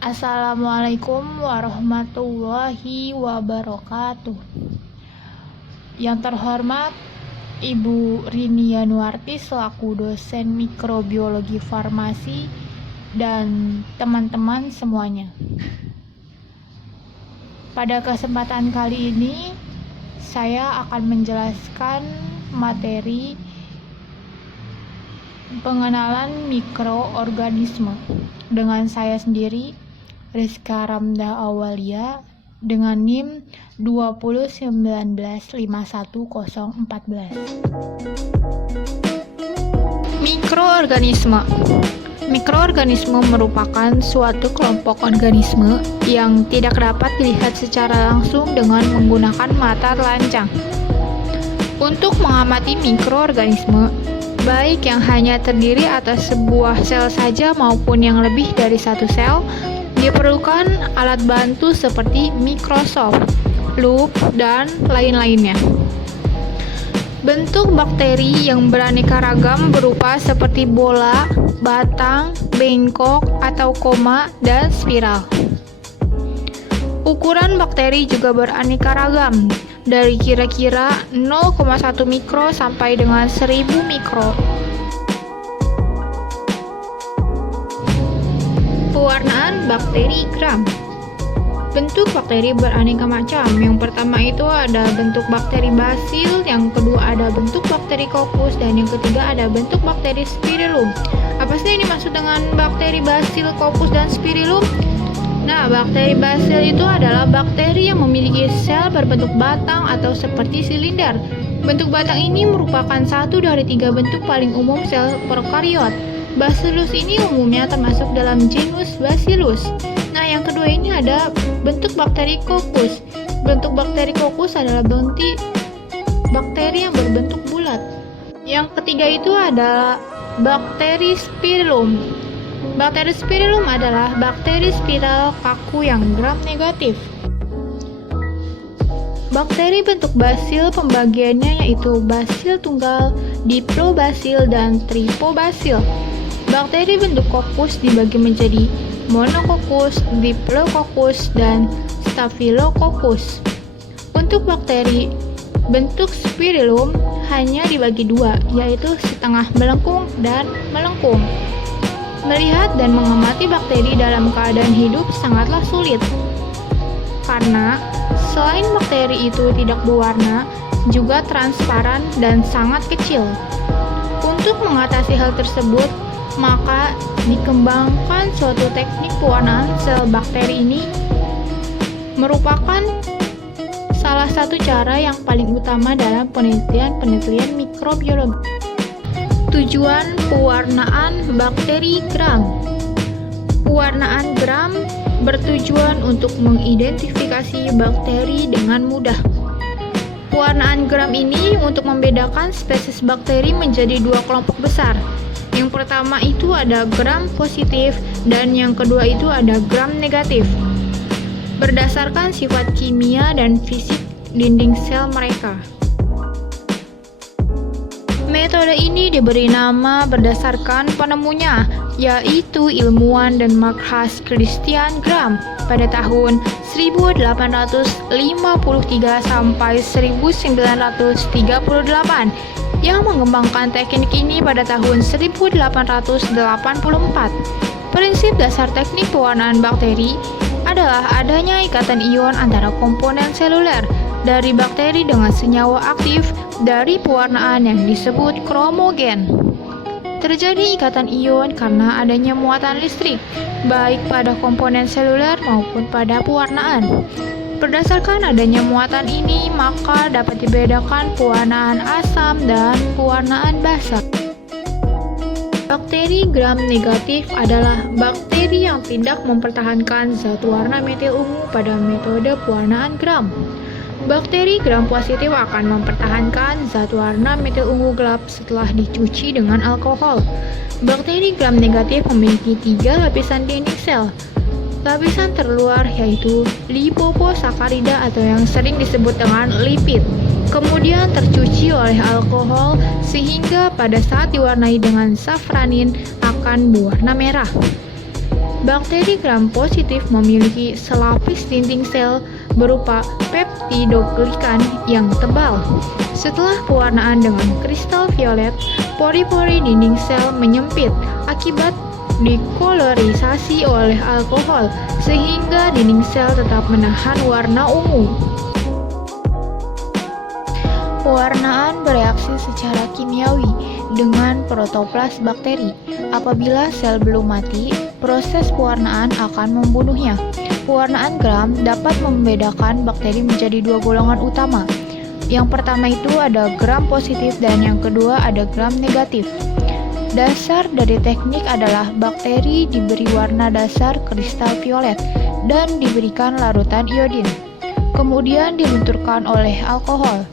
Assalamualaikum warahmatullahi wabarakatuh. Yang terhormat Ibu Rini Yanuarti selaku dosen mikrobiologi farmasi dan teman-teman semuanya. Pada kesempatan kali ini saya akan menjelaskan materi pengenalan mikroorganisme dengan saya sendiri, Rizka Ramdah Awalia, dengan NIM 201951014. Mikroorganisme. Mikroorganisme merupakan suatu kelompok organisme yang tidak dapat dilihat secara langsung dengan menggunakan mata telanjang. Untuk mengamati mikroorganisme, baik yang hanya terdiri atas sebuah sel saja maupun yang lebih dari satu sel, diperlukan alat bantu seperti mikroskop, lup, dan lain-lainnya. Bentuk bakteri yang beraneka ragam berupa seperti bola, batang, bengkok atau koma, dan spiral. Ukuran bakteri juga beraneka ragam, dari kira-kira 0,1 mikro sampai dengan 1000 mikro. Pewarnaan bakteri gram. Bentuk bakteri beraneka macam. Yang pertama itu ada bentuk bakteri basil, yang kedua ada bentuk bakteri kokus, dan yang ketiga ada bentuk bakteri spirillum. Apa sih yang dimaksud dengan bakteri basil, kokus, dan spirillum? Nah, bakteri basil itu adalah bakteri yang memiliki sel berbentuk batang atau seperti silinder. Bentuk batang ini merupakan satu dari 3 bentuk paling umum sel prokariot. Bacillus ini umumnya termasuk dalam genus Bacillus. Nah, yang kedua ini ada bentuk bakteri kokus. Bentuk bakteri kokus adalah bakteri yang berbentuk bulat. Yang ketiga itu adalah bakteri spirillum. Bakteri spirillum adalah bakteri spiral kaku yang gram negatif. Bakteri bentuk basil pembagiannya yaitu basil tunggal, diplobasil, dan tripobasil. Bakteri bentuk kokus dibagi menjadi monokokus, diplococcus, dan staphylococcus. Untuk bakteri bentuk spirillum hanya dibagi 2, yaitu setengah melengkung dan melengkung. Melihat dan mengamati bakteri dalam keadaan hidup sangatlah sulit, karena selain bakteri itu tidak berwarna, juga transparan dan sangat kecil. Untuk mengatasi hal tersebut, maka dikembangkan suatu teknik pewarnaan sel bakteri. Ini merupakan salah satu cara yang paling utama dalam penelitian mikrobiologi. Tujuan pewarnaan bakteri gram. Pewarnaan gram bertujuan untuk mengidentifikasi bakteri dengan mudah. Pewarnaan gram ini untuk membedakan spesies bakteri menjadi 2 kelompok besar. Yang pertama itu ada gram positif dan yang kedua itu ada gram negatif. Berdasarkan sifat kimia dan fisik dinding sel mereka. Metode ini diberi nama berdasarkan penemunya, yaitu ilmuwan Denmark-Hans Christian Gram pada tahun 1853 sampai 1938, yang mengembangkan teknik ini pada tahun 1884. Prinsip dasar teknik pewarnaan bakteri adalah adanya ikatan ion antara komponen seluler dari bakteri dengan senyawa aktif dari pewarnaan yang disebut kromogen. Terjadi ikatan ion karena adanya muatan listrik, baik pada komponen seluler maupun pada pewarnaan. Berdasarkan adanya muatan ini, maka dapat dibedakan pewarnaan asam dan pewarnaan basa. Bakteri gram negatif adalah bakteri yang tidak mempertahankan zat warna metil ungu pada metode pewarnaan gram. Bakteri gram positif akan mempertahankan zat warna metil ungu gelap setelah dicuci dengan alkohol. Bakteri gram negatif memiliki 3 lapisan dinding sel. Lapisan terluar yaitu lipoposakarida atau yang sering disebut dengan lipid. Kemudian tercuci oleh alkohol sehingga pada saat diwarnai dengan safranin akan berwarna merah. Bakteri gram positif memiliki selapis dinding sel berupa peptidoglikan yang tebal. Setelah pewarnaan dengan kristal violet, pori-pori dinding sel menyempit akibat dikolorisasi oleh alkohol, sehingga dinding sel tetap menahan warna ungu. Pewarnaan bereaksi secara kimiawi dengan protoplas bakteri. Apabila sel belum mati, proses pewarnaan akan membunuhnya. Pewarnaan gram dapat membedakan bakteri menjadi dua golongan utama. Yang pertama itu ada gram positif dan yang kedua ada gram negatif. Dasar dari teknik adalah bakteri diberi warna dasar kristal violet dan diberikan larutan iodin. Kemudian dilenturkan oleh alkohol.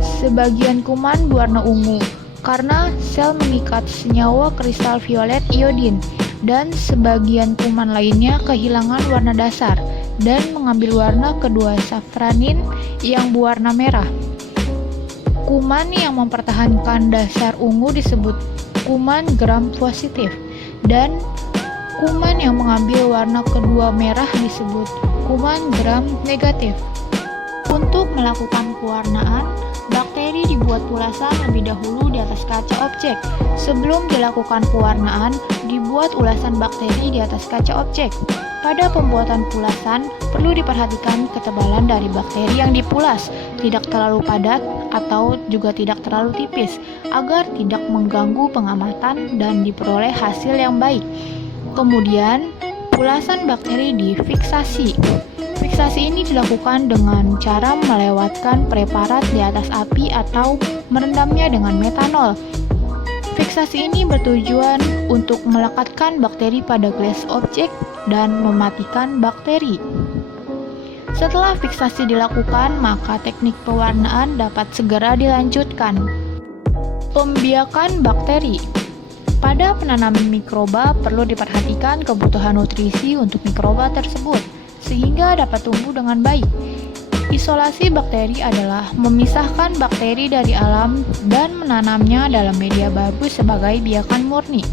Sebagian kuman berwarna ungu karena sel mengikat senyawa kristal violet iodin, dan sebagian kuman lainnya kehilangan warna dasar dan mengambil warna kedua safranin yang berwarna merah. Kuman yang mempertahankan dasar ungu disebut kuman gram positif, dan kuman yang mengambil warna kedua merah disebut kuman gram negatif. Untuk melakukan pewarnaan, bakteri dibuat ulasan lebih dahulu di atas kaca objek. Sebelum dilakukan pewarnaan, dibuat ulasan bakteri di atas kaca objek. Pada pembuatan pulasan, perlu diperhatikan ketebalan dari bakteri yang dipulas, tidak terlalu padat atau juga tidak terlalu tipis, agar tidak mengganggu pengamatan dan diperoleh hasil yang baik. Kemudian, pulasan bakteri difiksasi. Fiksasi ini dilakukan dengan cara melewatkan preparat di atas api atau merendamnya dengan metanol. Fiksasi ini bertujuan untuk melekatkan bakteri pada gelas objek dan mematikan bakteri. Setelah fiksasi dilakukan, maka teknik pewarnaan dapat segera dilanjutkan. Pembiakan bakteri. Pada penanaman mikroba perlu diperhatikan kebutuhan nutrisi untuk mikroba tersebut, sehingga dapat tumbuh dengan baik. Isolasi bakteri adalah memisahkan bakteri dari alam dan menanamnya dalam media bagus sebagai biakan murni.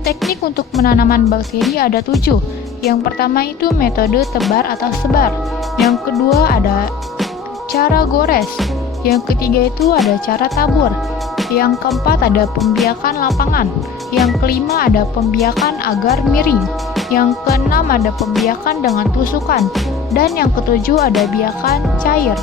Teknik untuk penanaman bakteri ada 7. Yang pertama itu metode tebar atau sebar. Yang kedua ada cara gores. Yang ketiga itu ada cara tabur. Yang keempat ada pembiakan lapangan. Yang kelima ada pembiakan agar miring. Yang keenam ada pembiakan dengan tusukan, dan yang ketujuh ada biakan cair.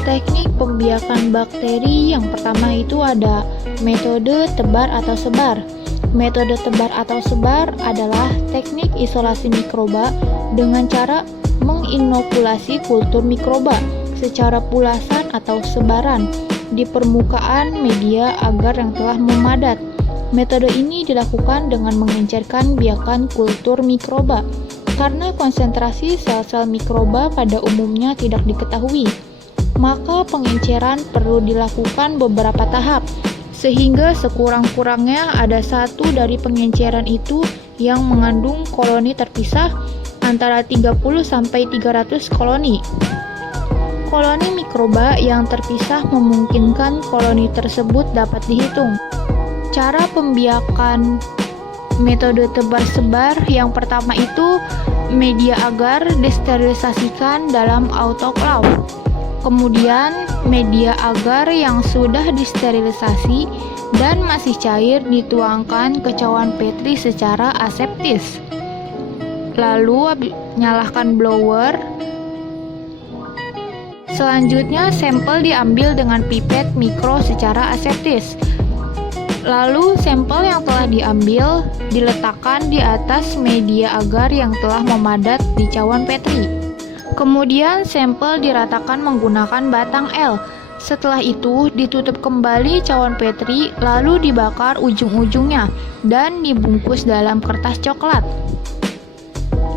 Teknik pembiakan bakteri yang pertama itu ada metode tebar atau sebar. Metode tebar atau sebar adalah teknik isolasi mikroba dengan cara menginokulasi kultur mikroba secara pulasan atau sebaran di permukaan media agar yang telah memadat. Metode ini dilakukan dengan mengencerkan biakan kultur mikroba, karena konsentrasi sel-sel mikroba pada umumnya tidak diketahui. Maka pengenceran perlu dilakukan beberapa tahap, sehingga sekurang-kurangnya ada satu dari pengenceran itu yang mengandung koloni terpisah antara 30-300 koloni. Koloni mikroba yang terpisah memungkinkan koloni tersebut dapat dihitung. Cara pembiakan metode tebar-sebar yang pertama itu media agar disterilisasikan dalam autoklaf. Kemudian media agar yang sudah disterilisasi dan masih cair dituangkan ke cawan Petri secara aseptis. Lalu nyalakan blower. Selanjutnya sampel diambil dengan pipet mikro secara aseptis. Lalu sampel yang telah diambil diletakkan di atas media agar yang telah memadat di cawan Petri. Kemudian sampel diratakan menggunakan batang L. Setelah itu ditutup kembali cawan Petri lalu dibakar ujung-ujungnya dan dibungkus dalam kertas coklat.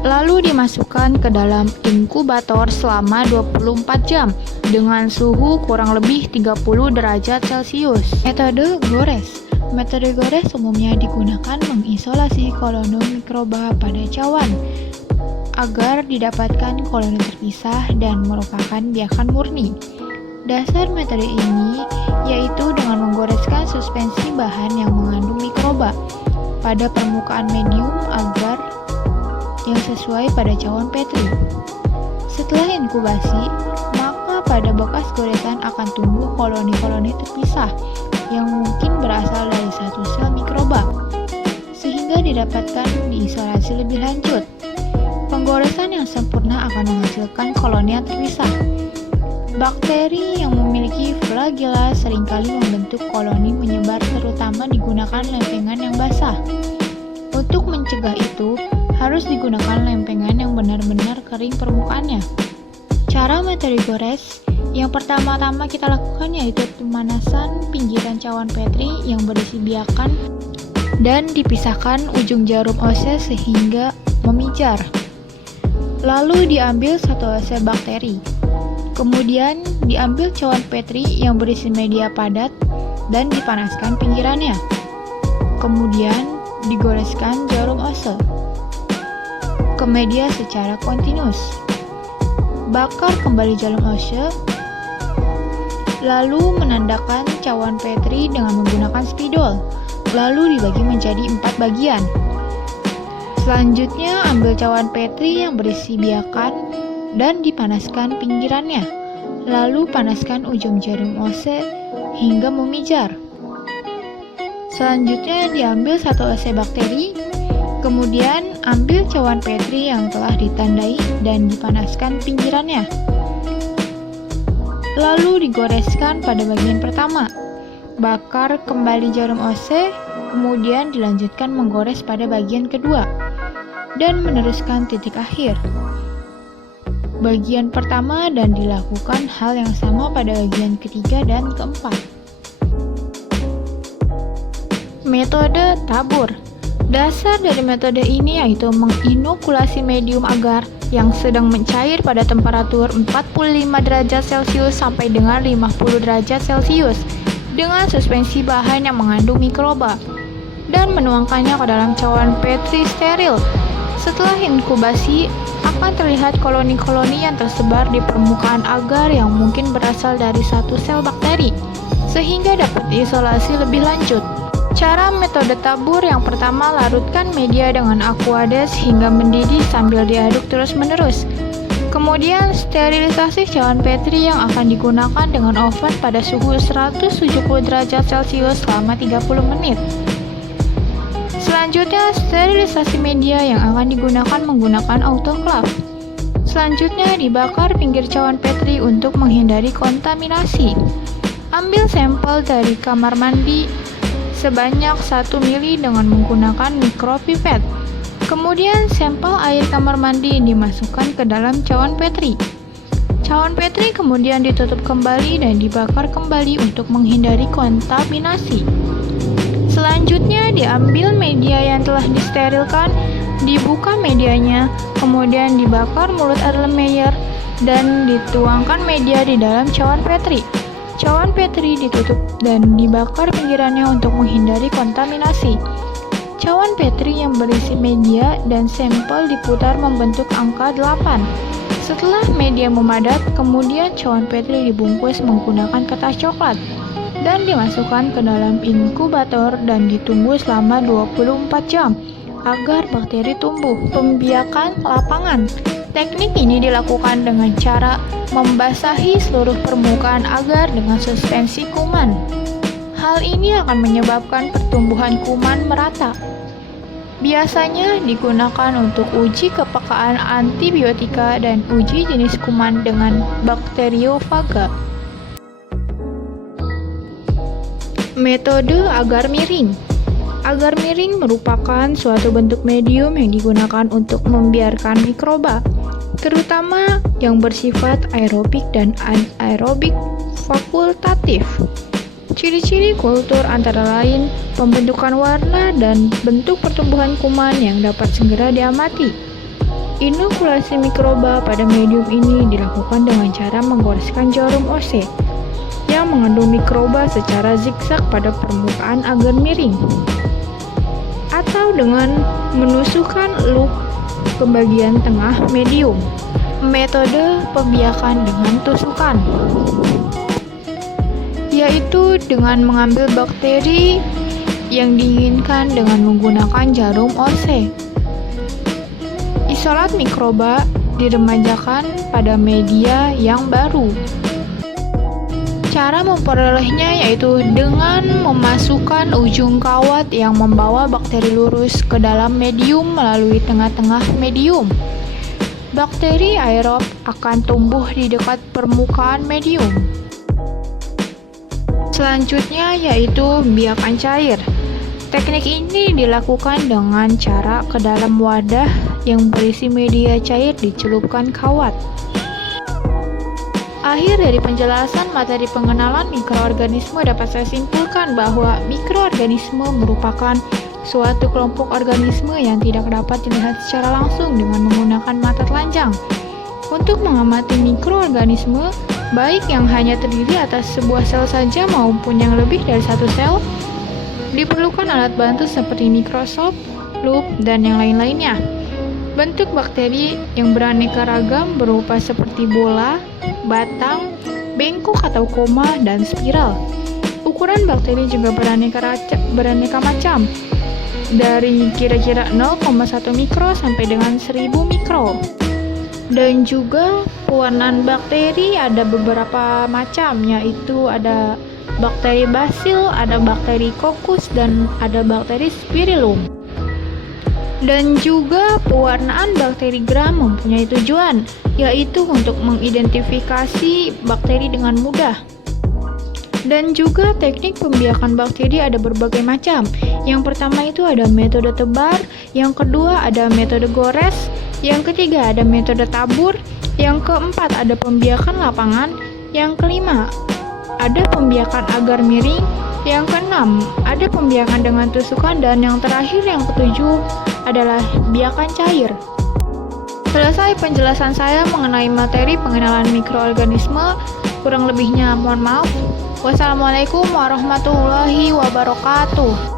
Lalu dimasukkan ke dalam inkubator selama 24 jam dengan suhu kurang lebih 30 derajat Celcius. Metode gores. Metode gores umumnya digunakan mengisolasi koloni mikroba pada cawan agar didapatkan koloni terpisah dan merupakan biakan murni. Dasar metode ini yaitu dengan menggoreskan suspensi bahan yang mengandung mikroba. pada permukaan medium agar yang sesuai pada cawan Petri. Setelah inkubasi, maka pada bekas goresan akan tumbuh koloni-koloni terpisah yang mungkin berasal dari satu sel mikroba, sehingga didapatkan diisolasi lebih lanjut. Penggoresan yang sempurna akan menghasilkan koloni yang terpisah. Bakteri yang memiliki flagella seringkali membentuk koloni menyebar, terutama digunakan lempengan yang basah. Untuk mencegah itu, harus digunakan lempengan yang benar-benar kering permukaannya. Cara metode gores yang pertama-tama kita lakukan yaitu pemanasan pinggiran cawan Petri yang berisi biakan dan dipisahkan ujung jarum ose sehingga memijar. Lalu diambil 1 ose bakteri. Kemudian diambil cawan Petri yang berisi media padat dan dipanaskan pinggirannya. Kemudian digoreskan jarum ose ke media secara kontinus. Bakar kembali jarum ose, lalu menandakan cawan Petri dengan menggunakan spidol, lalu dibagi menjadi 4 bagian. Selanjutnya ambil cawan Petri yang berisi biakan dan dipanaskan pinggirannya, lalu panaskan ujung jarum ose hingga memijar. Selanjutnya diambil 1 ose bakteri, kemudian ambil cawan Petri yang telah ditandai dan dipanaskan pinggirannya. Lalu digoreskan pada bagian pertama. Bakar kembali jarum ose, kemudian dilanjutkan menggores pada bagian kedua, dan meneruskan titik akhir bagian pertama dan dilakukan hal yang sama pada bagian ketiga dan keempat. Metode tabur. Dasar dari metode ini yaitu menginokulasi medium agar yang sedang mencair pada temperatur 45 derajat Celcius sampai dengan 50 derajat Celcius dengan suspensi bahan yang mengandung mikroba dan menuangkannya ke dalam cawan Petri steril. Setelah inkubasi, akan terlihat koloni-koloni yang tersebar di permukaan agar yang mungkin berasal dari satu sel bakteri, sehingga dapat diisolasi lebih lanjut. Cara metode tabur yang pertama, larutkan media dengan Aquades hingga mendidih sambil diaduk terus-menerus. Kemudian sterilisasi cawan Petri yang akan digunakan dengan oven pada suhu 170 derajat Celcius selama 30 menit. Selanjutnya, sterilisasi media yang akan digunakan menggunakan autoclave. Selanjutnya, dibakar pinggir cawan Petri untuk menghindari kontaminasi. Ambil sampel dari kamar mandi sebanyak 1 mili dengan menggunakan mikropipet. Kemudian sampel air kamar mandi dimasukkan ke dalam cawan Petri. Cawan Petri kemudian ditutup kembali dan dibakar kembali untuk menghindari kontaminasi. Selanjutnya diambil media yang telah disterilkan, dibuka medianya, kemudian dibakar mulut Erlenmeyer dan dituangkan media di dalam cawan Petri. Cawan Petri ditutup dan dibakar pinggirannya untuk menghindari kontaminasi. Cawan Petri yang berisi media dan sampel diputar membentuk angka 8. Setelah media memadat, kemudian cawan Petri dibungkus menggunakan kertas coklat dan dimasukkan ke dalam inkubator dan ditunggu selama 24 jam agar bakteri tumbuh. Pembiakan lapangan. Teknik ini dilakukan dengan cara membasahi seluruh permukaan agar dengan suspensi kuman. Hal ini akan menyebabkan pertumbuhan kuman merata. Biasanya digunakan untuk uji kepekaan antibiotika dan uji jenis kuman dengan bakteriofaga. Metode agar miring. Agar miring merupakan suatu bentuk medium yang digunakan untuk membiarkan mikroba, terutama yang bersifat aerobik dan anaerobik fakultatif. Ciri-ciri kultur antara lain pembentukan warna dan bentuk pertumbuhan kuman yang dapat segera diamati. Inokulasi mikroba pada medium ini dilakukan dengan cara menggoreskan jarum ose yang mengandung mikroba secara zigzag pada permukaan agar miring, atau dengan menusukkan loop ke bagian tengah medium. Metode pembiakan dengan tusukan, yaitu dengan mengambil bakteri yang diinginkan dengan menggunakan jarum Orse. Isolat mikroba diremajakan pada media yang baru. Cara memperolehnya yaitu dengan memasukkan ujung kawat yang membawa bakteri lurus ke dalam medium melalui tengah-tengah medium. Bakteri aerob akan tumbuh di dekat permukaan medium. Selanjutnya yaitu biakan cair. Teknik ini dilakukan dengan cara ke dalam wadah yang berisi media cair dicelupkan kawat. Akhir dari penjelasan materi pengenalan mikroorganisme dapat saya simpulkan bahwa mikroorganisme merupakan suatu kelompok organisme yang tidak dapat dilihat secara langsung dengan menggunakan mata telanjang. Untuk mengamati mikroorganisme, baik yang hanya terdiri atas sebuah sel saja maupun yang lebih dari satu sel, diperlukan alat bantu seperti mikroskop, lup, dan yang lain-lainnya. Bentuk bakteri yang beraneka ragam berupa seperti bola, batang, bengkok atau koma, dan spiral. Ukuran bakteri juga beraneka macam, dari kira-kira 0,1 mikro sampai dengan 1000 mikro. Dan juga pewarnaan bakteri ada beberapa macam, yaitu ada bakteri basil, ada bakteri kokus, dan ada bakteri spirillum. Dan juga pewarnaan bakteri gram mempunyai tujuan, yaitu untuk mengidentifikasi bakteri dengan mudah. Dan juga teknik pembiakan bakteri ada berbagai macam. Yang pertama itu ada metode tebar, yang kedua ada metode gores, yang ketiga ada metode tabur, yang keempat ada pembiakan lapangan, yang kelima ada pembiakan agar miring, yang keenam ada pembiakan dengan tusukan, dan yang terakhir yang ketujuh adalah biakan cair. Selesai penjelasan saya mengenai materi pengenalan mikroorganisme, kurang lebihnya mohon maaf. Wassalamualaikum warahmatullahi wabarakatuh.